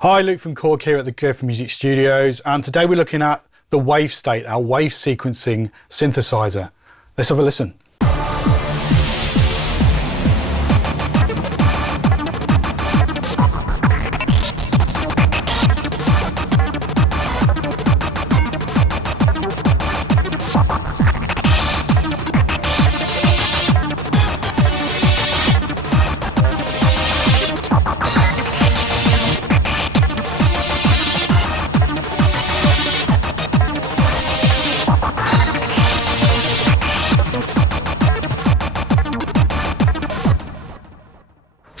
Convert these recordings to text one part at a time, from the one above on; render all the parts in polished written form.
Hi, Luke from Korg here at the Gear4music studios, and today we're looking at the Wavestate, our wave sequencing synthesizer. Let's have a listen.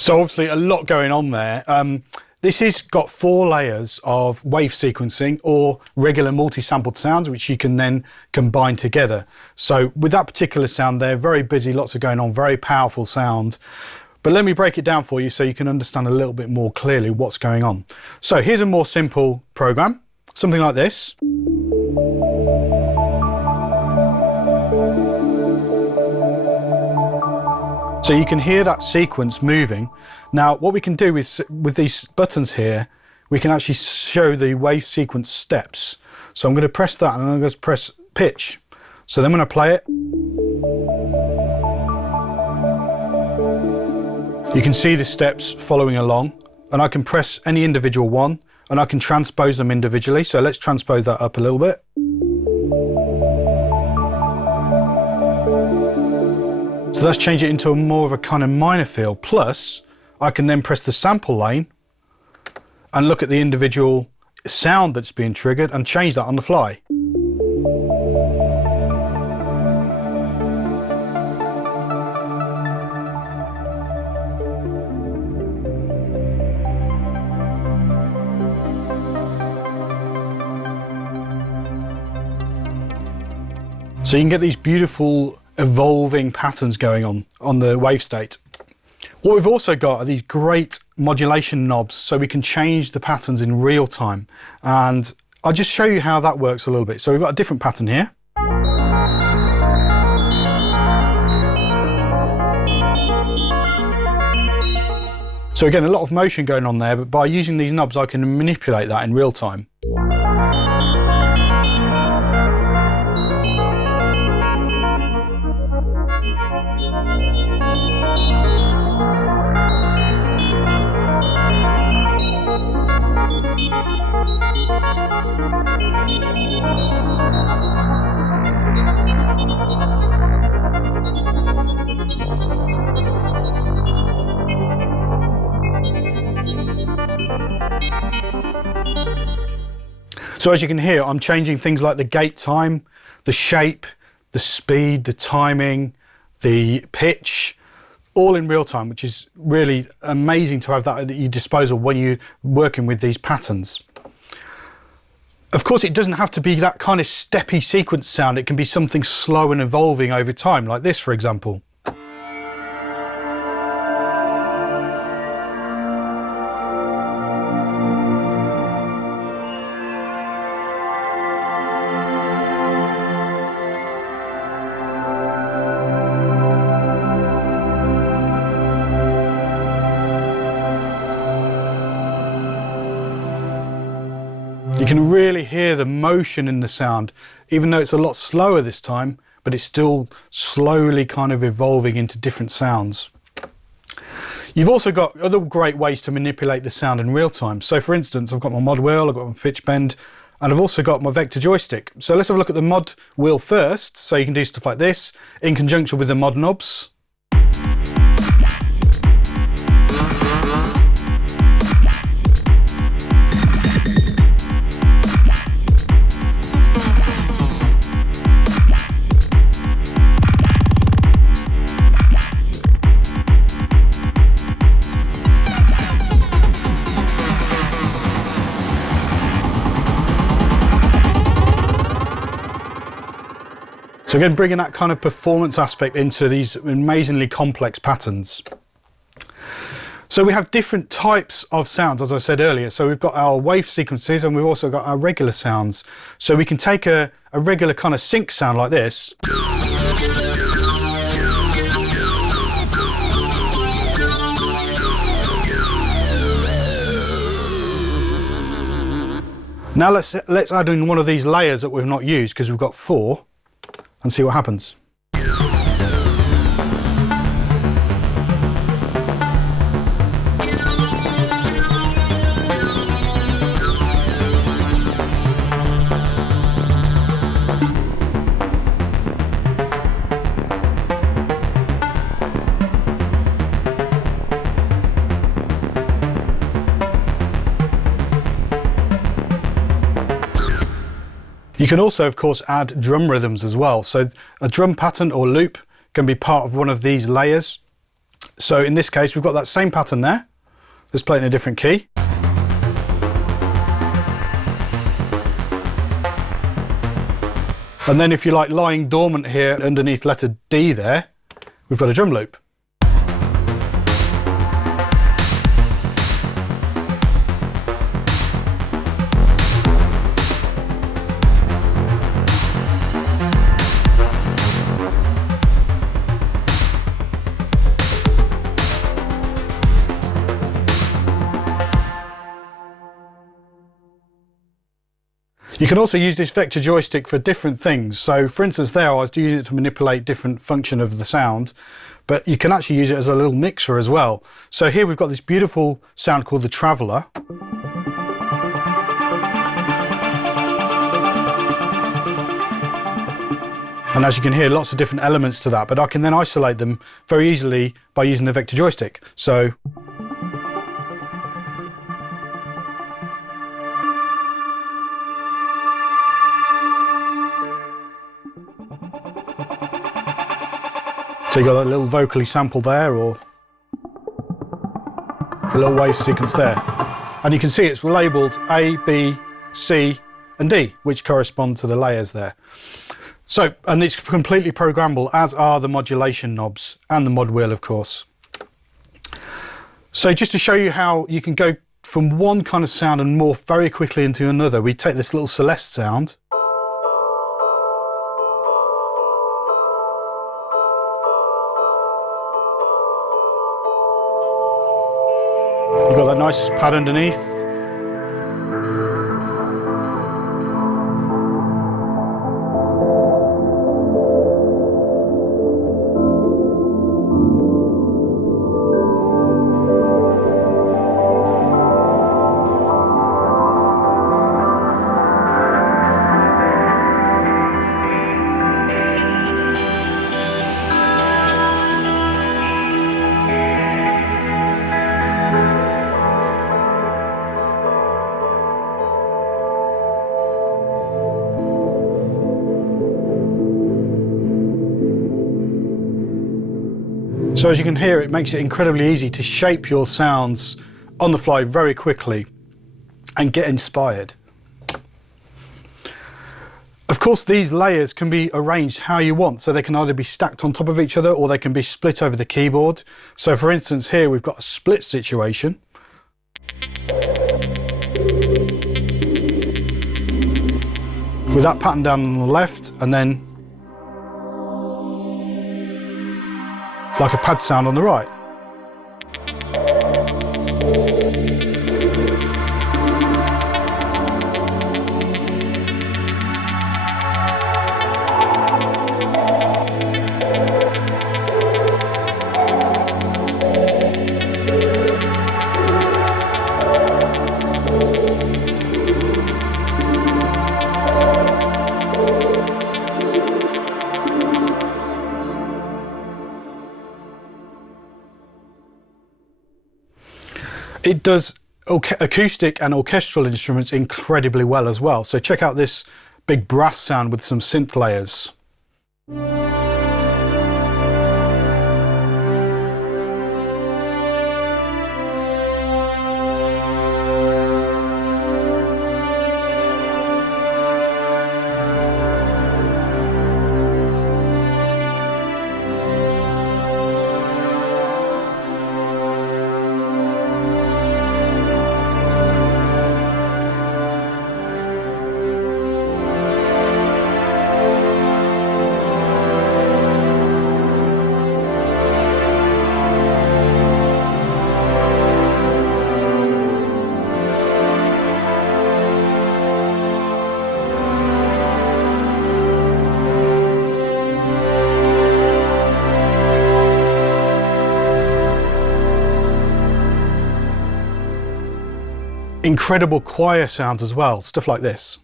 So obviously a lot going on there. This has got 4 layers of wave sequencing or regular multi-sampled sounds, which you can then combine together. So with that particular sound there, very busy, lots of going on, very powerful sound. But let me break it down for you so you can understand a little bit more clearly what's going on. So here's a more simple program, something like this. So you can hear that sequence moving. Now, what we can do is, with these buttons here, we can actually show the wave sequence steps. So I'm going to press that and I'm going to press pitch. So then when I play it, you can see the steps following along, and I can press any individual one and I can transpose them individually. So let's transpose that up a little bit. So let's change it into more of a kind of minor feel. Plus, I can then press the sample lane and look at the individual sound that's being triggered and change that on the fly. So you can get these beautiful evolving patterns going on the Wavestate. What we've also got are these great modulation knobs, so we can change the patterns in real time. And I'll just show you how that works a little bit. So we've got a different pattern here. So again, a lot of motion going on there, but by using these knobs, I can manipulate that in real time. So as you can hear, I'm changing things like the gate time, the shape, the speed, the timing, the pitch, all in real time, which is really amazing to have that at your disposal when you're working with these patterns. Of course, it doesn't have to be that kind of steppy sequence sound. It can be something slow and evolving over time, like this, for example. You can really hear the motion in the sound, even though it's a lot slower this time, but it's still slowly kind of evolving into different sounds. You've also got other great ways to manipulate the sound in real time. So for instance, I've got my mod wheel, I've got my pitch bend, and I've also got my vector joystick. So let's have a look at the mod wheel first. So you can do stuff like this in conjunction with the mod knobs. So again, bringing that kind of performance aspect into these amazingly complex patterns. So we have different types of sounds, as I said earlier. So we've got our wave sequences and we've also got our regular sounds. So we can take a regular kind of sync sound like this. Now let's add in one of these layers that we've not used, because we've got 4, and see what happens. You can also, of course, add drum rhythms as well. So a drum pattern or loop can be part of one of these layers. So in this case, we've got that same pattern there. Let's play it in a different key. And then if you like lying dormant here underneath letter D there, we've got a drum loop. You can also use this vector joystick for different things. So for instance there, I was using it to manipulate different function of the sound, but you can actually use it as a little mixer as well. So here we've got this beautiful sound called the Traveller. And as you can hear, lots of different elements to that, but I can then isolate them very easily by using the vector joystick. So you got that little vocally sample there, or a little wave sequence there. And you can see it's labelled A, B, C and D, which correspond to the layers there. So, and it's completely programmable, as are the modulation knobs and the mod wheel, of course. So just to show you how you can go from one kind of sound and morph very quickly into another, we take this little Celeste sound. You've got that nice pad underneath. So as you can hear, it makes it incredibly easy to shape your sounds on the fly very quickly and get inspired. Of course, these layers can be arranged how you want, so they can either be stacked on top of each other or they can be split over the keyboard. So for instance here we've got a split situation. With that pattern down on the left, and then like a pad sound on the right. It does acoustic and orchestral instruments incredibly well as well. So check out this big brass sound with some synth layers. Incredible choir sounds as well, stuff like this.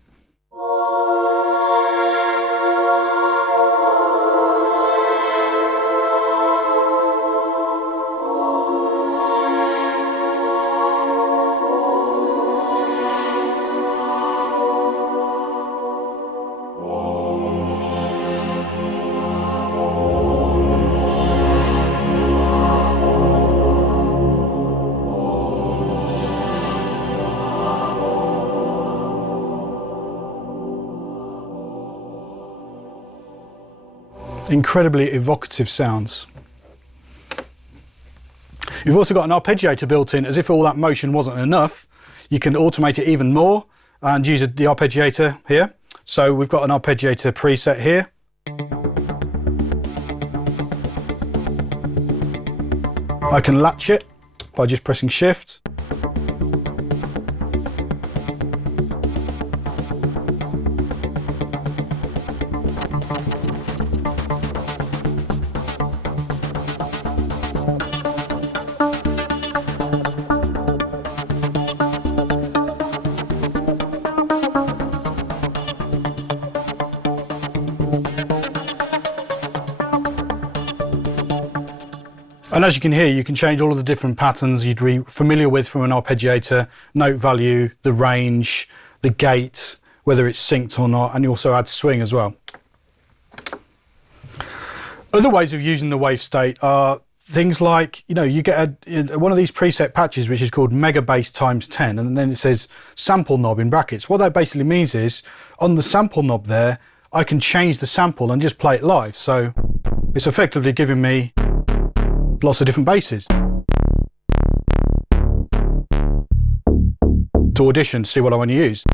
Incredibly evocative sounds. You've also got an arpeggiator built in. As if all that motion wasn't enough, you can automate it even more and use the arpeggiator here. So we've got an arpeggiator preset here. I can latch it by just pressing shift. And as you can hear, you can change all of the different patterns you'd be familiar with from an arpeggiator, note value, the range, the gate, whether it's synced or not, and you also add swing as well. Other ways of using the Wavestate are things like, you get one of these preset patches which is called Mega Bass times 10, and then it says sample knob in brackets. What that basically means is, on the sample knob there, I can change the sample and just play it live. So it's effectively giving me lots of different basses to audition to see what I want to use.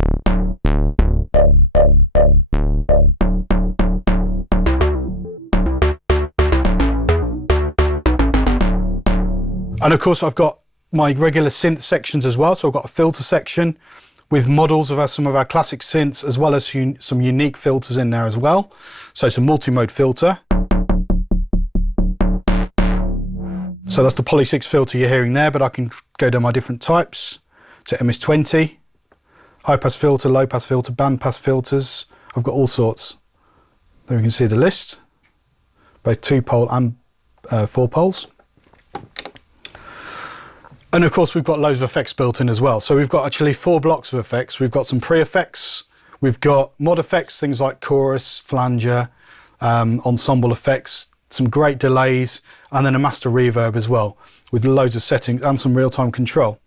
And of course I've got my regular synth sections as well. So I've got a filter section with models of some of our classic synths, as well as some unique filters in there as well. So it's a multi-mode filter. So that's the Poly 6 filter you're hearing there, but I can go down my different types to MS-20, high pass filter, low pass filter, band pass filters. I've got all sorts. There you can see the list, both 2-pole and 4 poles. And of course we've got loads of effects built in as well. So we've got actually 4 blocks of effects. We've got some pre-effects, we've got mod effects, things like chorus, flanger, ensemble effects, some great delays, and then a master reverb as well, with loads of settings and some real-time control.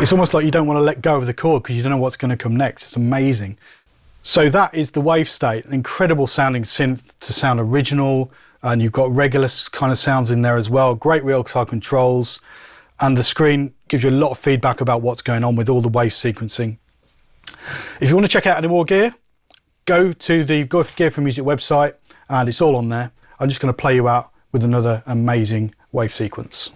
It's almost like you don't want to let go of the chord because you don't know what's going to come next. It's amazing. So that is the Wavestate, an incredible sounding synth to sound original, and you've got regular kind of sounds in there as well. Great real-time controls, and the screen gives you a lot of feedback about what's going on with all the wave sequencing. If you want to check out any more gear, go to the Gear4music website, and it's all on there. I'm just going to play you out with another amazing wave sequence.